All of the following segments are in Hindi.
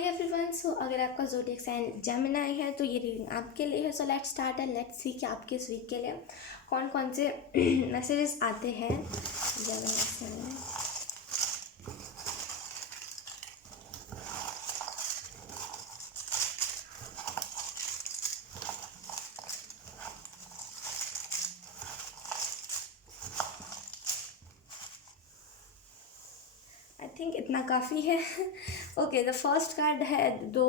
एवरीवन, सो अगर आपका ज़ोडिएक साइन जेमिनी है तो ये रीडिंग आपके लिए है। सो let's start and let's see कि आपके इस वीक के लिए कौन कौन से मैसेजेस आते हैं जेमिनी से। आई थिंक इतना काफ़ी है। ओके, द फर्स्ट कार्ड है जो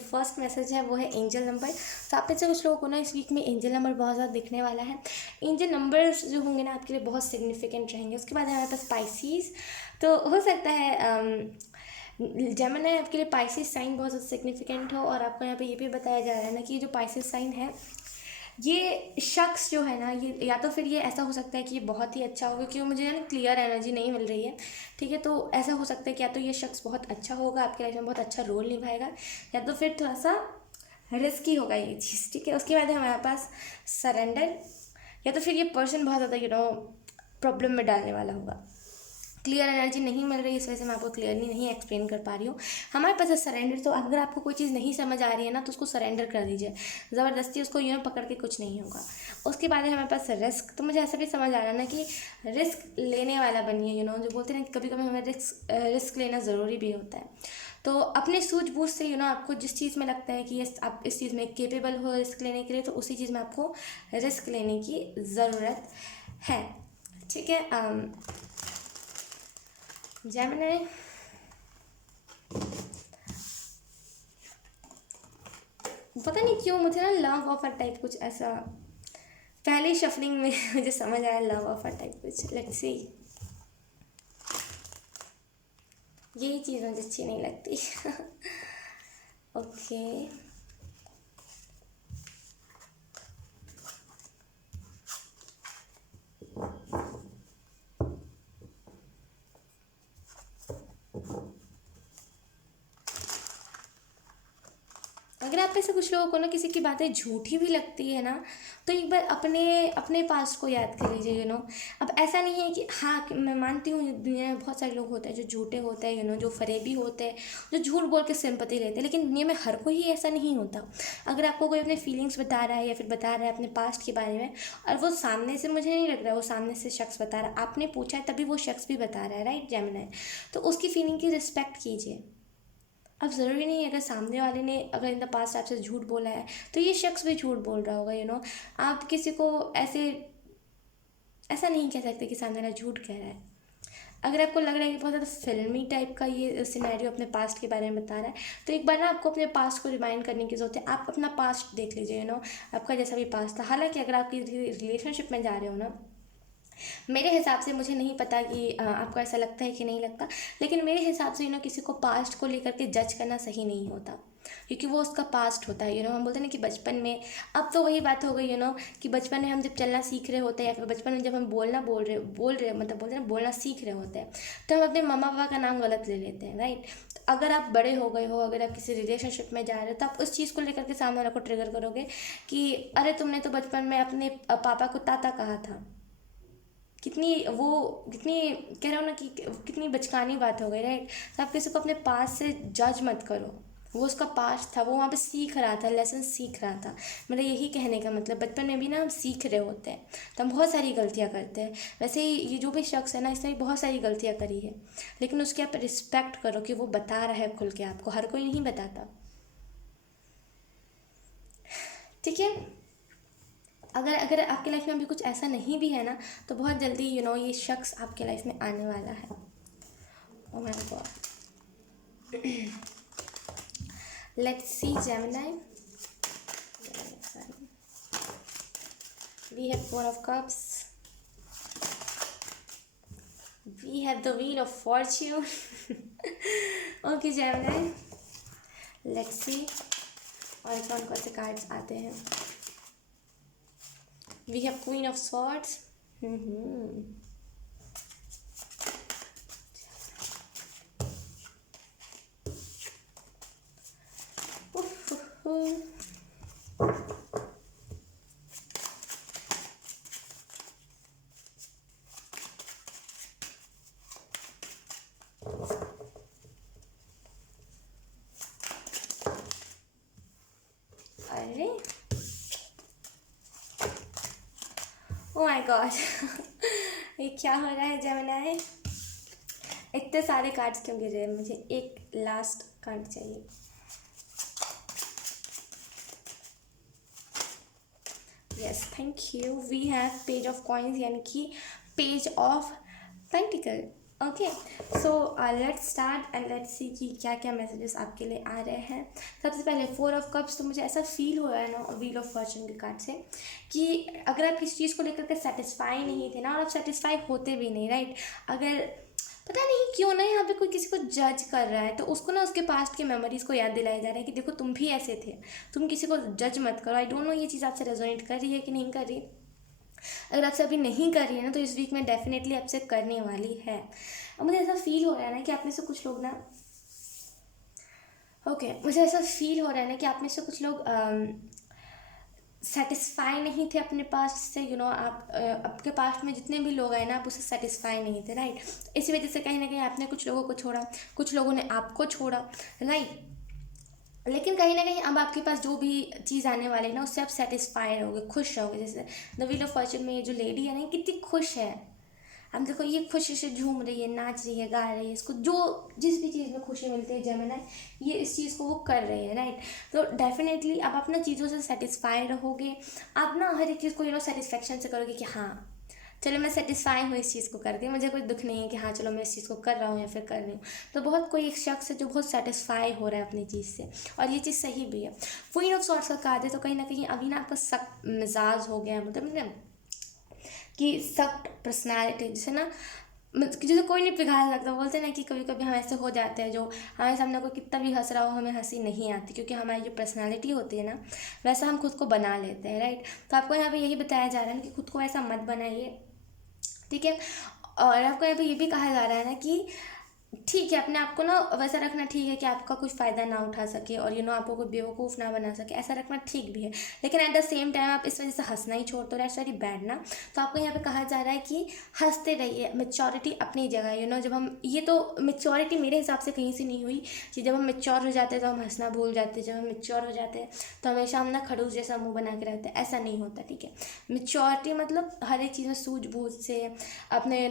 फर्स्ट मैसेज है वो है एंजल नंबर। तो आप में से कुछ लोगों को ना इस वीक में एंजल नंबर बहुत ज़्यादा दिखने वाला है। एंजल नंबर्स जो होंगे ना आपके लिए बहुत सिग्निफिकेंट रहेंगे। उसके बाद हमारे पास स्पाइसीज, तो हो सकता है जेमिनी आपके लिए पाइसिस साइन बहुत ज़्यादा सिग्निफिकेंट हो। और आपको यहाँ पे ये भी बताया जा रहा है ना कि ये जो पाइसिस साइन है, ये शख्स जो है ना, ये या तो फिर ये ऐसा हो सकता है कि ये बहुत ही अच्छा होगा, क्योंकि मुझे ना क्लियर एनर्जी नहीं मिल रही है। ठीक है, तो ऐसा हो सकता है कि या तो ये शख्स बहुत अच्छा होगा, आपके लाइफ में बहुत अच्छा रोल निभाएगा, या तो फिर थोड़ा सा रिस्की होगा ये चीज़। ठीक है, उसके बाद है हमारे पास सरेंडर, या तो फिर ये पर्सन बहुत ज़्यादा प्रॉब्लम में डालने वाला होगा। क्लियर एनर्जी नहीं मिल रही, इस वजह से मैं आपको क्लियरली नहीं एक्सप्लेन कर पा रही हूँ। हमारे पास है सरेंडर। तो अगर आपको कोई चीज़ नहीं समझ आ रही है ना तो उसको सरेंडर कर दीजिए, ज़बरदस्ती उसको पकड़ के कुछ नहीं होगा। उसके बाद है हमारे पास रिस्क। तो मुझे ऐसा भी समझ आ रहा है ना कि रिस्क लेने वाला बनिए। जो बोलते हैं ना, कभी कभी हमें रिस्क लेना ज़रूरी भी होता है। तो अपने सूझबूझ से आपको जिस चीज़ में लगता है कि ये आप इस चीज़ में केपेबल हो रिस्क लेने के लिए, तो उसी चीज़ में आपको रिस्क लेने की ज़रूरत है। ठीक है, जेमिनी, पता नहीं क्यों मुझे ना लव ऑफर टाइप कुछ ऐसा पहले शफलिंग में मुझे समझ आया, लव ऑफर टाइप कुछ। लेट्स सी, यही चीज़ मुझे अच्छी नहीं लगती। ओके, अगर आप में से कुछ लोगों को ना किसी की बातें झूठी भी लगती है ना, तो एक बार अपने अपने पास्ट को याद कर लीजिए। अब ऐसा नहीं है कि हाँ, मैं मानती हूँ दुनिया में बहुत सारे लोग होते हैं जो झूठे होते हैं, जो फरेबी होते हैं, जो झूठ बोल के सिंपैथी लेते हैं, लेकिन दुनिया में हर कोई ही ऐसा नहीं होता। अगर आपको कोई अपने फीलिंग्स बता रहा है या फिर बता रहा है अपने पास्ट के बारे में, और वो सामने से, मुझे नहीं लग रहा वो सामने से शख्स बता रहा है, आपने पूछा है तभी वो शख्स भी बता रहा है, राइट जेमिनी, तो उसकी फीलिंग की रिस्पेक्ट कीजिए। अब ज़रूरी नहीं है अगर सामने वाले ने अगर इन द पास्ट आपसे झूठ बोला है तो ये शख्स भी झूठ बोल रहा होगा। आप किसी को ऐसा नहीं कह सकते कि सामने वाला झूठ कह रहा है। अगर आपको लग रहा है कि बहुत ज़्यादा फिल्मी टाइप का ये सिनेरियो अपने पास्ट के बारे में बता रहा है, तो एक बार ना आपको अपने पास्ट को रिमाइंड करने की ज़रूरत है। आप अपना पास्ट देख लीजिए, आपका जैसा भी पास्ट था। हालांकि अगर आप किसी रिलेशनशिप में जा रहे हो ना, मेरे हिसाब से, मुझे नहीं पता कि आपको ऐसा लगता है कि नहीं लगता, लेकिन मेरे हिसाब से किसी को पास्ट को लेकर के जज करना सही नहीं होता, क्योंकि वो उसका पास्ट होता है। हम बोलते हैं ना कि बचपन में, अब तो वही बात हो गई कि बचपन में हम जब चलना सीख रहे होते हैं, या फिर बचपन में जब हम मतलब बोलते हैं ना, बोलना सीख रहे होते हैं, तो हम अपने मम्मा पापा का नाम गलत ले लेते हैं, राइट। तो अगर आप बड़े हो गए हो, अगर आप किसी रिलेशनशिप में जा रहे हो, तो आप उस चीज़ को लेकर के सामने वाले को ट्रिगर करोगे कि अरे तुमने तो बचपन में अपने पापा को ताता कहा था। कितनी कह रहा हूँ ना कि कितनी बचकानी बात हो गई, राइट। तो आप किसी को अपने पास से जज मत करो। वो उसका पास्ट था, वो वहाँ पे सीख रहा था, लेसन सीख रहा था। मेरा यही कहने का मतलब, बचपन में भी ना हम सीख रहे होते हैं, तो हम बहुत सारी गलतियाँ करते हैं। वैसे ही ये जो भी शख्स है ना, इसने भी बहुत सारी गलतियाँ करी है, लेकिन उसके आप रिस्पेक्ट करो कि वो बता रहा है खुल के आपको। हर कोई नहीं बताता, ठीक है। अगर अगर आपके लाइफ में अभी कुछ ऐसा नहीं भी है ना, तो बहुत जल्दी ये शख्स आपके लाइफ में आने वाला है। Oh my God, let's see Gemini. We have Four of Cups. We have the Wheel of Fortune. Okay Gemini, let's see और कौन कौन से कार्ड्स आते हैं। We have Queen of Swords. God ये क्या हो रहा है जेमिनी? इतने सारे कार्ड्स क्यों गिर रहे हैं? मुझे एक लास्ट कार्ड चाहिए। Yes, thank you. We have page of coins, यानी कि page of pentacle. Okay, so let's start and let's see कि क्या क्या मैसेजेस आपके लिए आ रहे हैं। सबसे पहले 4 ऑफ कप्स। तो मुझे ऐसा फील हो रहा है ना व्हील ऑफ फॉर्चून के कार्ड से कि अगर आप किसी चीज़ को लेकर के सेटिस्फाई नहीं थे ना, और आप सेटिस्फाई होते भी नहीं, राइट, अगर पता नहीं क्यों ना यहाँ पे कोई किसी को जज कर रहा है, तो उसको ना उसके पास्ट की मेमोरीज को याद दिलाया जा रहा है कि देखो तुम भी ऐसे थे, तुम किसी को जज मत करो। आई डोंट नो ये चीज़ आपसे रेजोनेट कर रही है कि नहीं कर रही। अगर आपसे अभी नहीं कर रही है ना, तो इस वीक में डेफिनेटली आपसे करने वाली है। और मुझे ऐसा फील हो रहा है ना कि आप में से कुछ लोग ना मुझे ऐसा फील हो रहा है ना कि आप में से कुछ लोग सेटिस्फाई नहीं थे अपने पास्ट से। आप आपके पास्ट में जितने भी लोग आए ना, आप उससे सेटिस्फाई नहीं थे, राइट। इसी वजह से कहीं ना कहीं आपने कुछ लोगों को छोड़ा, कुछ लोगों ने आपको छोड़ा, राइट। लेकिन कहीं ना कहीं अब आपके पास जो भी चीज़ आने वाली है ना, उससे आप सेटिस्फाई रहोगे, खुश रहोगे। जैसे द व्हील ऑफ फॉर्चून में ये जो लेडी है ना, कितनी खुश है। अब देखो ये खुशी से झूम रही है, नाच रही है, गा रही है। इसको जो जिस भी चीज़ में खुशी मिलती है जेमिनी, ये इस चीज़ को वो कर रही है, राइट। तो डेफिनेटली आप अपना चीज़ों से सेटिस्फाई रहोगे। आप ना हर एक चीज़ को सेटिस्फेक्शन से करोगे कि हाँ चलो मैं सेटिस्फाई हूँ इस चीज़ को करके, मुझे कोई दुख नहीं है कि हाँ चलो मैं इस चीज़ को कर रहा हूँ या फिर कर रही हूँ। तो बहुत कोई एक शख्स है जो बहुत सेटिस्फाई हो रहा है अपनी चीज़ से, और ये चीज़ सही भी है। क्वीन ऑफ सॉर्ट्स का कार्ड है, तो कहीं ना कहीं अभी ना आपका सख्त मिजाज हो गया है, मतलब कि सख्त पर्सनैलिटी, जैसे कोई नहीं पिघाल सकता। बोलते हैं ना कि कभी कभी हम ऐसे हो जाते हैं जो हमारे सामने कोई कितना भी हंस रहा हो, हमें हंसी नहीं आती, क्योंकि हमारी जो पर्सनालिटी होती है ना, वैसा हम खुद को बना लेते हैं, राइट। तो आपको यहाँ पे यही बताया जा रहा है ना कि खुद को ऐसा मत बनाइए, ठीक है। और आपको यहाँ पे ये भी कहा जा रहा है ना कि ठीक है, अपने आप को ना वैसा रखना ठीक है कि आपका कुछ फ़ायदा ना उठा सके, और आपको कोई बेवकूफ़ ना बना सके, ऐसा रखना ठीक भी है। लेकिन एट द सेम टाइम आप इस वजह से हंसना ही छोड़ दो, दैट्स वेरी बैड ना। तो आपको यहाँ पे कहा जा रहा है कि हंसते रहिए। मेच्योरिटी अपनी जगह, जब हम ये तो मेच्योरिटी मेरे हिसाब से कहीं से नहीं हुई कि जब हम मेच्योर हो जाते हैं तो हम हंसना भूल जाते हैं, जब हम मेच्योर हो जाते हैं तो हमेशा हम ना खड़ूस जैसा मुँह बना के रहते हैं, ऐसा नहीं होता, ठीक है। मेच्योरिटी मतलब हर एक चीज़ में सूझबूझ से अपने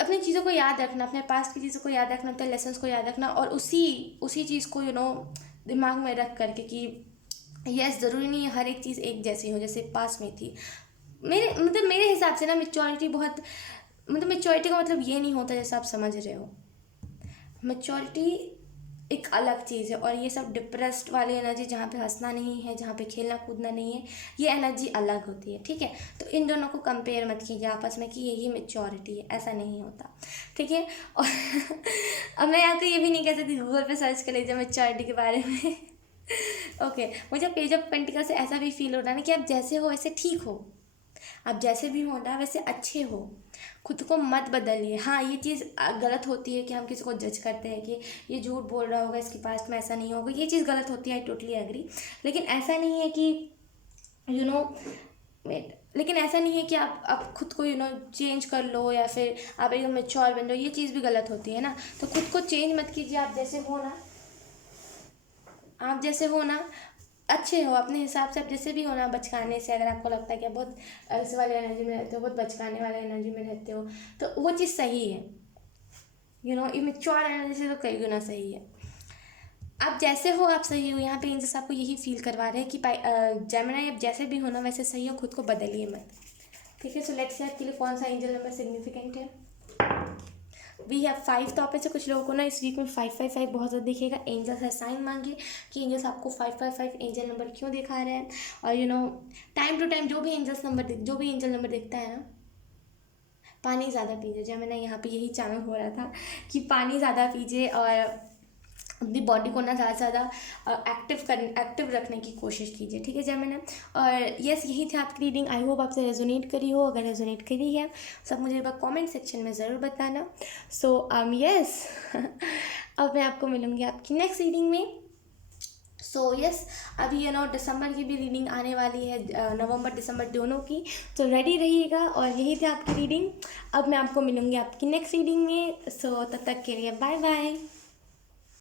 अपनी चीज़ों को याद रखना, अपने पास की चीज़ों को याद रखना, अपने लेसन्स को याद रखना, और उसी चीज़ को दिमाग में रख करके कि यस ज़रूरी नहीं है हर एक चीज़ एक जैसी हो जैसे पास में थी। मेरे हिसाब से ना मेच्योरिटी मेच्योरिटी का मतलब ये नहीं होता जैसा आप समझ रहे हो। मेच्योरिटी एक अलग चीज़ है, और ये सब डिप्रेस्ड वाली एनर्जी जहाँ पे हंसना नहीं है, जहाँ पे खेलना कूदना नहीं है, ये एनर्जी अलग होती है, ठीक है। तो इन दोनों को कंपेयर मत कीजिए आपस में कि ये मेच्योरिटी है, ऐसा नहीं होता, ठीक है। और अब मैं आपको ये भी नहीं कह सकती गूगल पे सर्च कर लीजिए मेच्योरिटी के बारे में ओके, मुझे पेज ऑफ पेंटिकल से ऐसा भी फील हो रहा है ना कि आप जैसे हो वैसे ठीक हो, आप जैसे भी हो ना वैसे अच्छे हो, खुद को मत बदलिए। हाँ, ये चीज़ गलत होती है कि हम किसी को जज करते हैं कि ये झूठ बोल रहा होगा, इसके पास में ऐसा नहीं होगा, ये चीज़ गलत होती है, आई टोटली एग्री। लेकिन ऐसा नहीं है कि लेकिन ऐसा नहीं है कि आप खुद को चेंज कर लो या फिर आप एकदम मेच्योर बन जाओ, ये चीज़ भी गलत होती है ना। तो खुद को चेंज मत कीजिए, आप जैसे हो ना अच्छे हो अपने हिसाब से। आप जैसे भी हो ना, बचकाने से, अगर आपको लगता है कि आप बहुत ऐसे वाले एनर्जी में रहते हो, बहुत बचकाने वाले एनर्जी में रहते हो, तो वो चीज़ सही है। इमेच्योर एनर्जी से तो कई गुना सही है। आप जैसे हो आप सही हो। यहाँ पे एंजल्स आपको यही फील करवा रहे हैं कि जेमिनी आप जैसे भी हो ना वैसे सही हो, खुद को बदलिए मत, ठीक है। सो लेट्स से आपके लिए कौन सा एंजल नंबर सिग्निफिकेंट है। We have 5। तो आप में से कुछ लोगों को ना इस वीक में 555 बहुत ज़्यादा दिखेगा। एंजल्स है साइन मांगिए कि एंजल्स आपको 555 एंजल नंबर क्यों दिखा रहे हैं। और टाइम टू टाइम जो भी एंजल नंबर दिखता है ना, पानी ज़्यादा पीजिए। जब मैंने यहाँ पे यही चैनल हो रहा था कि पानी ज़्यादा पीजिए और अपनी बॉडी को ना ज़्यादा से ज़्यादा एक्टिव रखने की कोशिश कीजिए, ठीक है जैमिनी। और यस, यही थी आपकी रीडिंग। आई होप आपसे रेजोनेट करी हो। अगर रेजोनेट करी है सब मुझे एक बार कमेंट सेक्शन में ज़रूर बताना। सो यस अब मैं आपको मिलूँगी आपकी नेक्स्ट रीडिंग में। सो यस, अभी दिसंबर की भी रीडिंग आने वाली है, नवंबर दिसंबर दोनों की, तो रेडी रहिएगा। और यही थी आपकी रीडिंग। अब मैं आपको मिलूँगी आपकी नेक्स्ट रीडिंग में। सो तब तक के लिए बाय बाय।